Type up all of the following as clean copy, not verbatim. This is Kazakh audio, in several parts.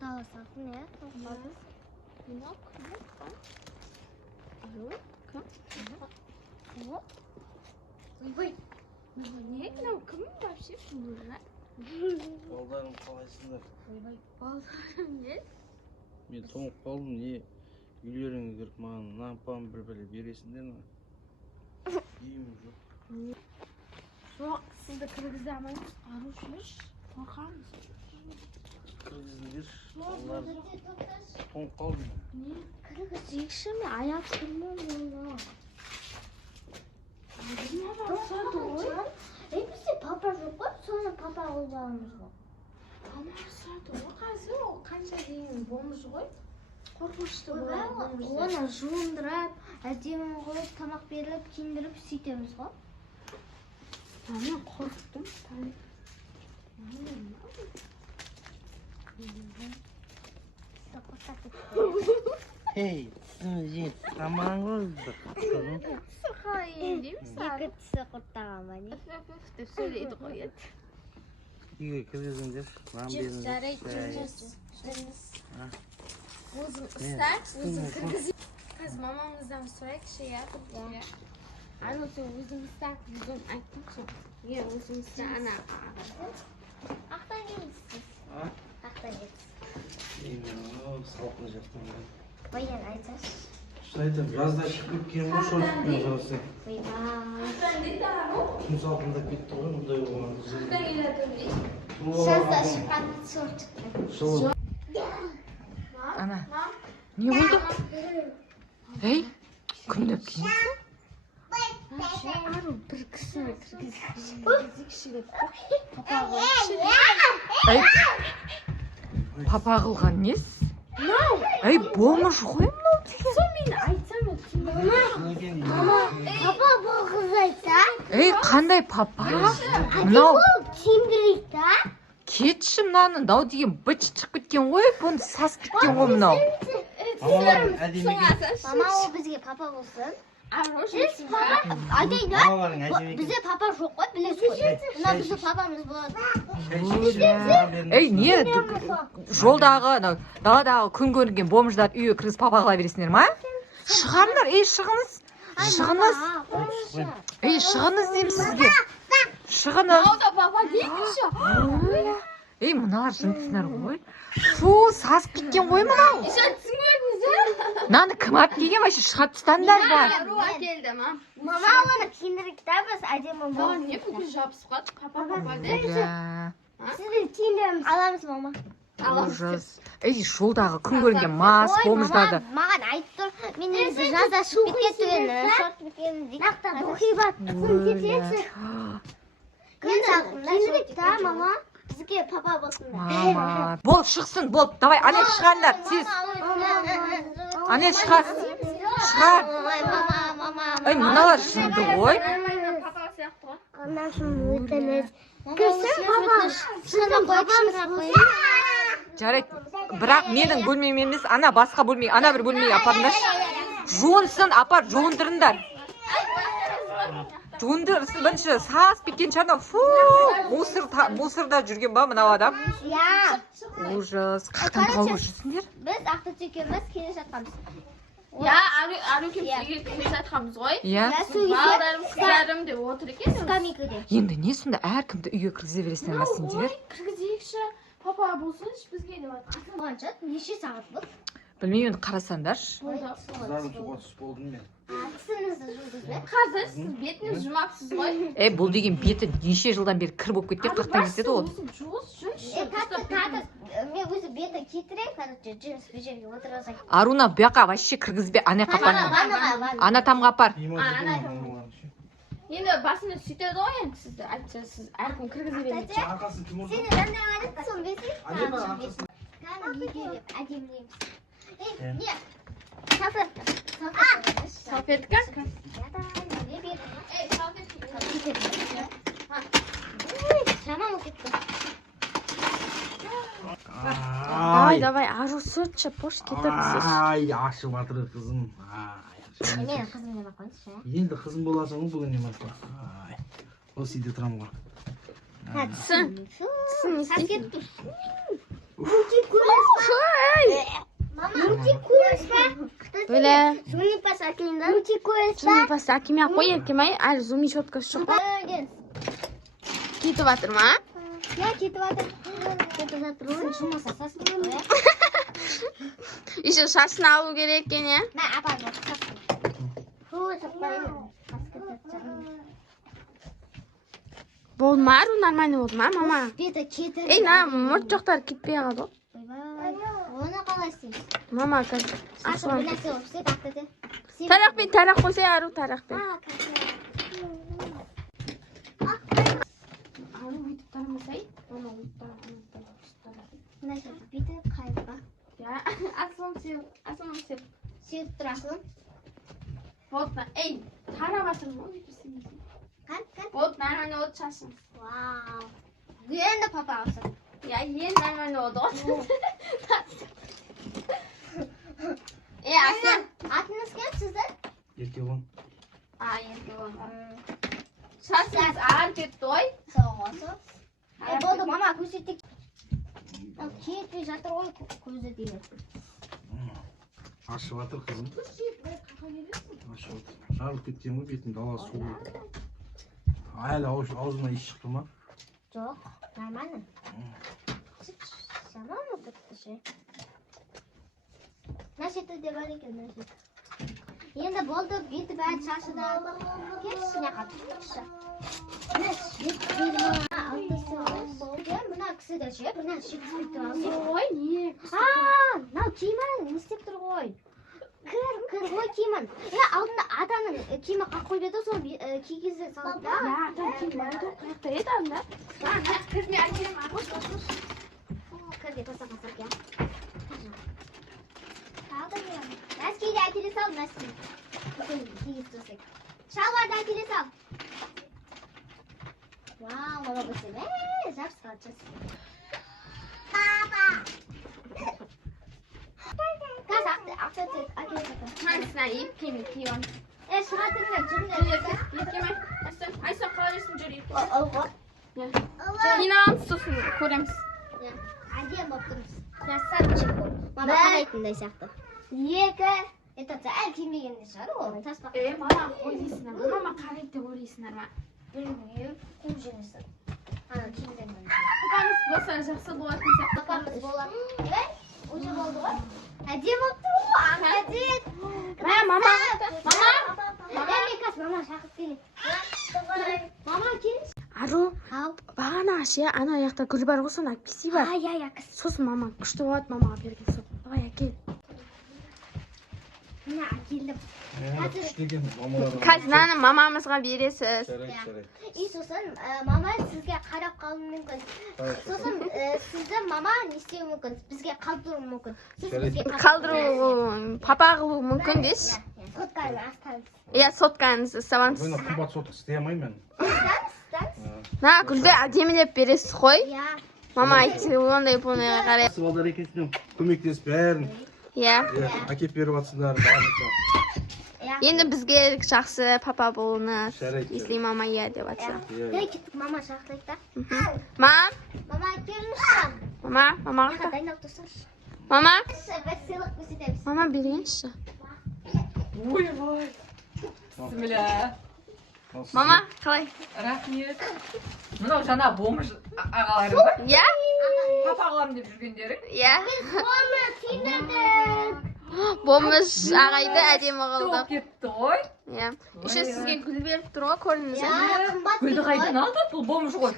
나왔어. 그래? Yok. Ne kadar kımın var şey bunlar. Балдарым қалайсыңдар? Ballarım ne? Мен тоңып қалдым, не үйлеріңе кіріп маған нампам бір бересіңдер ме? Үйім жоқ. Yok sizde Kırgızlar'ın aruşmuş. Korkar mısın? Кіргізіңдер, балдар тоңып қалдым. Ne? 그리고 지금이 아약 설명이야. Hepsi papa yok. Sonra papa olacağımız o. Amarsadı o kazı o kanca deyin bomuz koy. Korkmuştu bu. Оны жуындырып, әдемі қойып, тамақ беріп, киіндіріп сөйтеміз ғой. Ben korktum. Ей, түсіміз жет, аман қылдық. Sıkayım değil mi sen? екі тісі құрттаған ба не? Öf söyledi koyat. Үйге кіргізіңдер, нан беріңдер. Uzun ıslar, uzun Kırgız. Kız mamamızdan sonra şey yapıp ya. Ana sen uzun ıslar, uzun aytmışım. Ya uzun ıslar ana. Ақтан келесіз. Ақтан келесіз. Салқын жақтан. Баян айтсашы. Что айтам, жазда шығып кеткен ғой шортпен жарысы. Күн салқындап кетті ғой, мұндай болған. Жазда шыққан шорт шықты. Ana, ne oldu? Hey, kimde kimsin? Arı bir kısmı Kırgız kişilik. Papa Ey, papa kılgan nes? Ey, болмыш ғой мынау деген. Мен айтсам өтсін. Папа бұл қыз айтса? Ей, қандай папа? Мынау Тиімдірейді да? кетші мынаны, мынау деген быт шығып кеткен ғой, бұны сасып кеткен ғой мынау. Мамаларың әдемі екен. Мама ол бізге папа болсын. Арушмысың ба? Айтайын да? Мамаларың әдемі екен. Бізде папа жоқ қой, білесіз ғой. Мына біздің папамыз болады. Ей, не жолдағы, даладағы күн көрінген бомждар үйге кіргізіп папа қыла бересіңдер ма? Шығыңдар, ей, шығыңыз. Шығыңыз. Ей, шығыңыз деймін сізге. Шығыңыз. O da baba değilmiş ya. Ей, мыналар жынтсыңдар ғой. Фу, сасып кеткен ғой мынау. İşaretsin gördünüz ya. Мынаны кім алып келген вообще шығарып тастаңдар да. Ruha geldim ha. Мама оны киіндірейік та біз әдемі Daha болсын. ne bugün jabs var? Papa de. Ужас. Сіздің киіндіреміз. Аламыз мама. Ужас. Ей, жолдағы күн көрінген мас бомждарды. Маған айтып тұр. Мен негізі жазда шығып кеткен шорт біткен дейді. Рухи бар. Киіндірейік та мама. Бізге папа болсын. Мама. Бол, шықсын, бол. Давай, ане шығаңдар, тез. Ане шығасың. Шығар. Ей, мыналар жынды ғой. Papa сияқты ғой. Қанашым өтініз. Көрсең папа. Шынын папамыз болсын. Жарайды. Бірақ менің бөлмем емес, ана басқа бөлме, ана бір бөлмеге апарыңдаршы. Жуынсын, апар, жуындырыңдар. Жуындырсын, бірінші сасып кеткен шығар. Фу, мусорда жүрген ба мынау адам? Я. Ужас. Қақтан қалып жүрсіңдер? Біз Ақтөбеміз келе жатқанбыз. Ya arı kimseye kızat hamız koy. Иә. Bağlarım kızarım de otur eкен. Скамейкаде. Енді не сонда әркімді үйге кіргізе бересіңдер ма сендер? Kırgız екші папа болсын бізге деп айтқан. Қанша? Неше сағат бұл? Білмеймін, енді қарасаңдаршы. Қыздарым суға түсіп болдым мен. Тісіңізді жудыңыз ба? Қазір сіз бетіңіз жұмапсыз ғой. Бұл деген беті неше жылдан бері кір болып кеткен, қақтан кетеді ол. Қазір мен өзі беті кетірейін, қазір джинс бежеге отырғызайын. Аруна бұяқа вообще кіргізбе, ана қапар. Ана тамға апар. Енді басында сөйтеді ғой енді сізді айтса сіз әркім кіргізе бермейді. Арқасын кім ұрды? Сені қандай ғадет соны бесің? Әдемі арқасын. Кәні егелеп, әдемілейміз. Не? Салфетка. Салфетка? Не берді? Ей, салфетка. Шамам кетті. Давай, давай, ару сөтші, пош кетіріпсіз. Ай, ашып жатыр қызым. Менің қызым деп қойыңызшы. Енді қызым боласың ғой бүгін не айтпа. Осы үйде тұрамын ғой. Түсін. Түсін, не істейді? Мультик көресіз ба? Мультик көресіз ба? Böyle. Зумни пас әкелейін да? Мультик көресіз ба? Зумни пасты әкеме қой еркемай. Әлі зумни щеткасы жоқ. Кетіп жатыр ма? Я кетіп жатыр. Кетіп жатыр. Жұмыс асасын ғой. Еще шашын алу керек екен, е? Мә, апарып отсасын. Фу, саппайын. Болды ма? Ару нормально болды ма, мама? Беті кетір. Ей, на, мұрт жоқтар кетпей қалды. Оны қалай істейміз? Мама, қазір. Шашы бір нәрсе болып істеп ақтады. Тарақпен, тарақ қойсай, ару тарақпен. Ару өйтіп тарамасай. Мама, өйтіп тарамасай. Мына жерді бүйтіп қайырға. Я, асылым сеп. Сүйіп тұрасың. Вот, ей, тарап атырмын ғой, өйтіп істемейсің. Қан. Вот, нормально от шашың. Вау. Енді папа алсын. Я, ең нормально от. Асыл. Атыңыз кім сіздің? Еркебұлан. Еркебұлан. Шашыңыз ағар кетті ғой. Соғысы. Болды, мама көрсеттік. Кетпей жатыр ғой көзі дейді. Ашып жатыр қызым. Ашып жатыр. Жарылып кеткен ғой бетін дала суы. Әлі аузына иіс шықты ма? Жоқ, нормально. Шамалы бітті ше. Нәрсеті де бар екен, нәрсеті. Енді болды, беті бәрі шашы да алды. Келші, не қатып тұршы. Мына кісі де ше, бір нәрсе жетіспей тұрасың. Ой, не? Мынау киімін не істеп тұр ғой? Кір ғой киімін. Алдында адамның киімі қақ қойып еді, сол кигізді салып да. Я, адам киім бар еді, қаяқта еді анда. Кірме әкелем, қош. Кірге паса-пасақ, я. Нәскейді әкеле сал, нәскей. Кигіз тұрсек. Шалбарды әкеле сал. Вау, мама бұсым. Жапсы қалчыз. Папа! Қаз ақты әкеле сақын. Hangisine yiyip kemik yiyorum. Шыға тұрмын, жүрмін. Yekemem. Ayşe kahretsin cüreyip. Оғы. Yine ansızsın көреміз. Әдем болып тұрмыз. Красавчик бол. Мама қарайтындай сияқты. Екі. Это әлі кимегенде шығар ол. Таспақ. Мама қой дейсіңдер ма? Мама қарайды деп ойлайсыңдар ма? Білмеймін. Қуып жемесін. Кимегенде. Папаңыз болса жақсы болатын сияқты. Папамыз болады. Уже болды ғой. Әдем болып тұр ғой. Әдем. Мама. Мама шақырып келin. Мама келin. Ару, бағана ше, ана аяқта гүл бар ғой, соны әкпесе бар. Әкіз. Сосын мама күшті болады, мамаға берген соң. Давай әкел. Мына әкелдім. Күштеген мамаларға. Қазынаны мамамызға бересіз. Жарайды. И сосын мама сізге қарап қалуы мүмкін. Сосын сізді мама не істеуі мүмкін. Бізге қалдыруы мүмкін. Сіз бізге Қалдыру, папа қылу мүмкін дес. сотканы астаңыз. Иә, соткаңыз сабаңыз. Бұны қымбат сотық істей алмаймын мен. На, гүлді әдемілеп бересіз қой. Иә. Мама айтты, ондай бұныға қарай. Осы балдар екенсің көмектесіп бәрін Иә. әкеп беріп жатсыңдар. Енді бізге жақсы папа болыңыз. Жарайды. Если мама иә деп жатса. Кеттік, мама шақырайық та. Мам, Мама келіңізші. мама қайда? Дайындап тұрсаңызшы. Мама, Біз сыйлық көрсетеміз. мама берейінші. Ойбай. Бісміллә. Мама, қалай? Рахмет. Мынау жаңа бомж ағаларың ба? Иә? Папа қыламын деп жүргендері. Иә. Оны киіндірдік. Бомыз ағайды әдемі Топ қылды. кетті ғой. Иә. Еще сізге гүл беріп тұр ғой, көрдіңіз бе? Қымбат Гүлді қайдан алды? Бұл бомж ғой.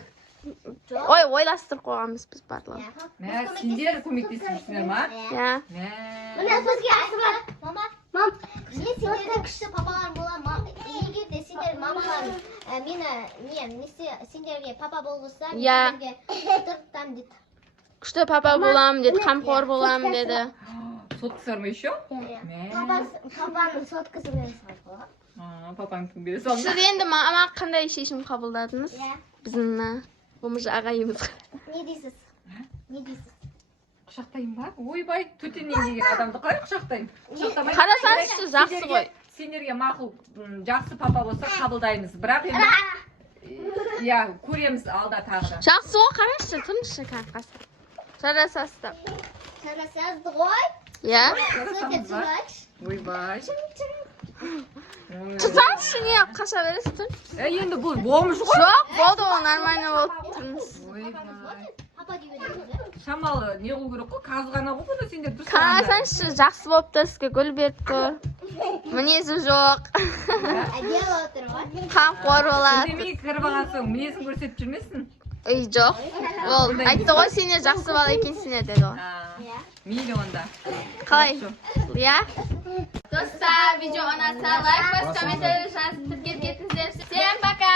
Ой, ойластырып қойғанбыз біз барлығы. Мә, сендер көмектесіп жүрсіңдер ма? Иә. Мә. Мына бізге айтылар. Мама, мен сендердің күшті папаларым боламын. Егер де сендер мамаларым сендерге папа болғызса, мен сендерге тұрттам дейді. Күшті папа боламын деді, қамқор боламын деді. Соткасы ма еще? Папаның соткасы бере салды. Папаңның бере салды. Сіз енді мама қандай шешім қабылдадыңыз? Біздің бомж ағайымызға. Не дейсіз? Не дейсіз? Құшақтайын ба? Ойбай, төтеннен деген адамды қалай құшақтайын? Қарасаңызшы, жақсы ғой. Сендерге мақұл, жақсы папа болса қабылдаймыз. Бірақ енді, иә, көреміз алда тағы да. Жақсы ғой, қарашы, тұрыңызшы қасқа. жарасасыздар. жарасады ғой. Иә? Өте чувачи. ойбай Тұтаңызшы не қаша бересіздер? енді бұл болмыш ғой Жоқ, болды ол нормально болып тұрмыз. ойбай Папа деп едіңіз. шамалы не қылу керек қой қазы ғана ғой бұны сендер дұрыс Қарасаңызшы, жақсы болыпты, сізге гүл беріп тұр. Мінезі жоқ. Әдемі отыр ғой. Қамқор болады. үндемей кіріп алған соң мінезін көрсетіп жүрмесін Үй жоқ. Ол айтты ғой, сені жақсы бала екенсің деді ғой. мейлі онда Қалай? Иә? Достар, видео ұнаса лайк басып комментарий жазып тіркеп кетіңіздер. Всем пока!